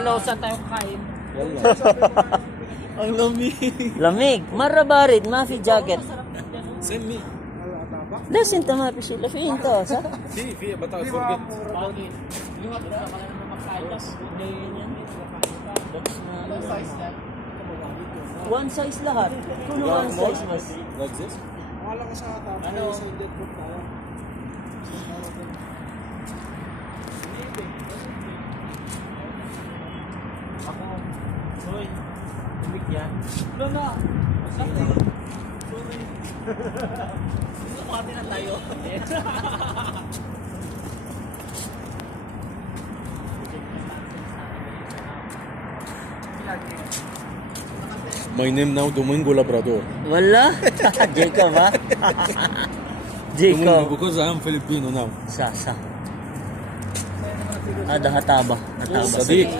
Ano, saan tayo kain? Ang lamig. Lamig. Marabarit, mafi jacket. Send me. Da sinta mafi sila finto, sa? في بطاطا فرقت. Bakit? Yung hapon na pala naman makain. Tapos, hindi yan. One size lahat. Kuno one size mas. Like this? Ano? Ako. Soy. Tumig yan. Wala na. Sorry. Dito kumati na tayo. My name now Domingo Labrador. Wala. Jacob ha? Domingo Jacob. because I am Filipino now. Sasa. Ada hataba. Hataba. Sadiq.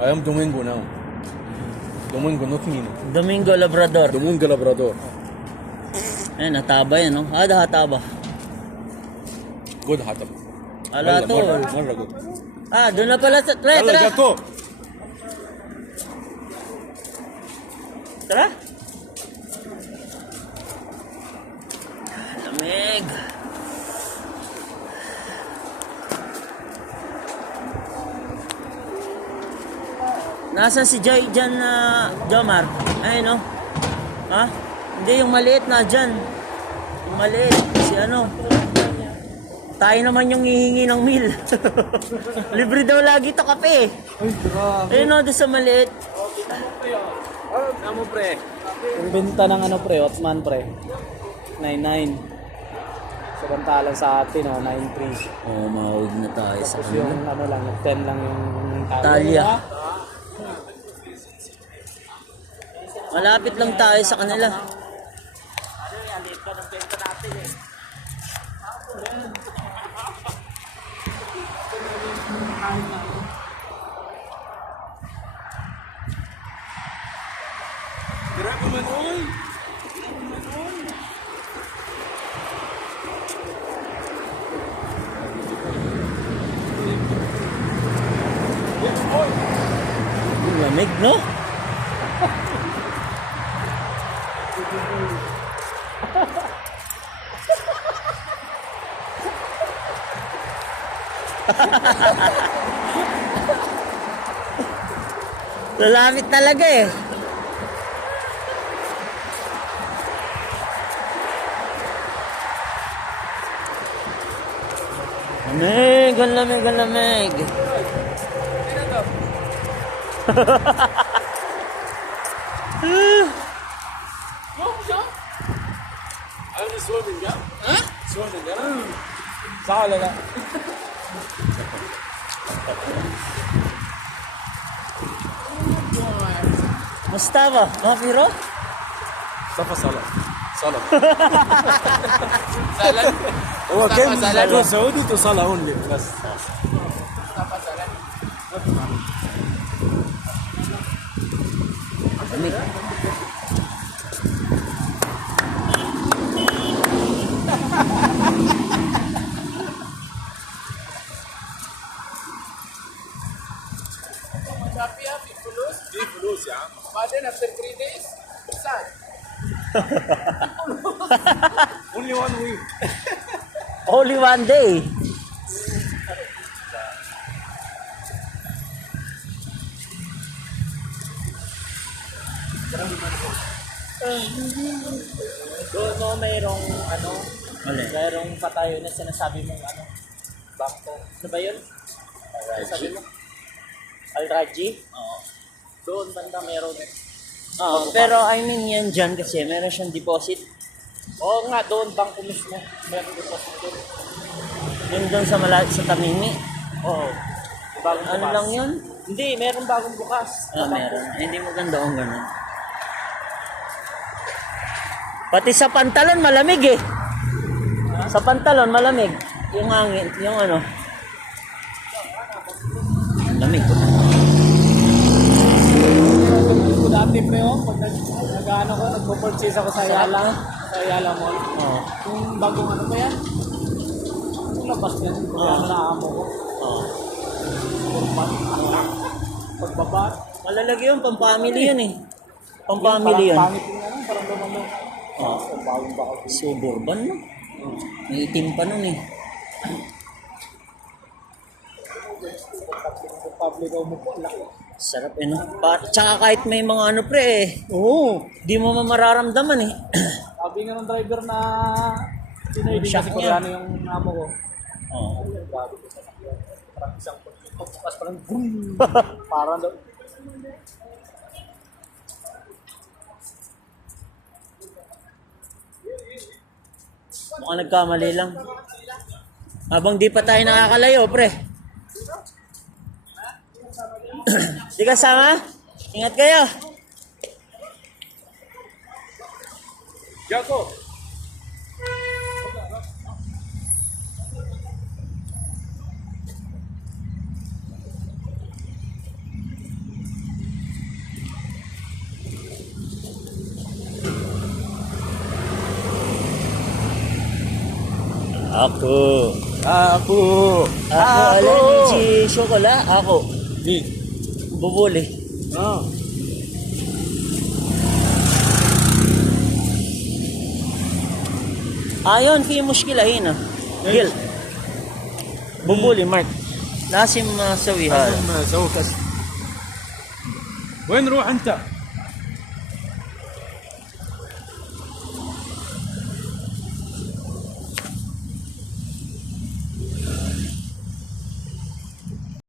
I am Domingo now. Domingo not Nino. Domingo Labrador. Domingo Labrador. Ayun, hataba yan, no? Ada hataba. Good hatab. Ala to. مرة good. Ah, doon na pala sa... Tara, يلا tara. جاتو. Tara. Lamig. Nasaan si Joy dyan na Jomar? Ay, no? Ha? Hindi, yung maliit na dyan. Yung maliit. Si ano? Tayo naman yung hihingi ng meal. Libre daw lagi to kape. Ay, grabe. Ayun no, doon sa maliit. Ano pre? Yung benta ng ano pre, Otman pre. 99. Samantalang sa atin, 93. Oh, mahawig na tayo sa Tapos yung ano lang, yung 10 lang yung Talia. Malapit lang tayo sa kanila. Ano yan? Dito ng benta natin eh. Grabe man, oy. Lamig, no? Lalamit talaga eh. Lamig, ang lamig, ang lamig. I'm swimming, yeah? Huh? Swimming, yeah? صح ولا لا؟ Mustafa, mapiro? صفا صلاة صلاة Salan? هو كان صلاة. تو سعودي تو صلاة اونلي بس Tapa salan? Lamig. Happy fulus. دي فلوس يا عم Baden after 3 days. Saan? only 1 week Only one day. Doon no, mayroong ano, Alin? mayroong patayo na sinasabi mong ano, bangko. Ano ba yun? Sabi mo? Al-Raji? Oo. Doon banda meron. Oo, pero I mean yan dyan kasi meron siyang deposit. Oo nga, doon bangko mismo. Meron deposit doon. Yun doon sa sa Tamimi. Oo. Bagong Ano bukas. lang yun? Hindi, meron bagong bukas. Ah, meron. Hindi maganda kung ganun. Pati sa pantalon malamig eh. Sa pantalon malamig. Yung hangin, yung ano. Lamig ko. Ko dati pre, pag nag-ano ko, nagpo-purchase ako sa Ayala Mall. Oo. Yung bagong ano ba yan? Yung labas yan, yung na amo ko. Oo. pagbaba. Malalagay yun, pang-family yun eh. Pang-family yun. Pangit yung ano, parang naman no. Oh, Bagong baka. suburban no? May itim pa nun eh. Public o mo po, laki. Sarap eh no? Tsaka kahit may mga ano pre eh. Oo. Di mo mararamdaman eh. Sabi nga ng driver na sinaydin Shock kasi niya. Koreano yung amo ko. Oh. Bago ko sa sakyan. Parang isang pagkas parang boom. Parang daw. Mukhang nagkamali lang. Habang di pa tayo nakakalayo, pre. Di kasama? Ingat kayo. Jaco! Ako. Ako! Ako. Si Chocola. Ako. Di. Bubuli. Ah. Ayon, في مشكلة هنا. Gil. ببولي مارك. لازم نسوي هذا. لازم اسوي كاس. وين نروح انت؟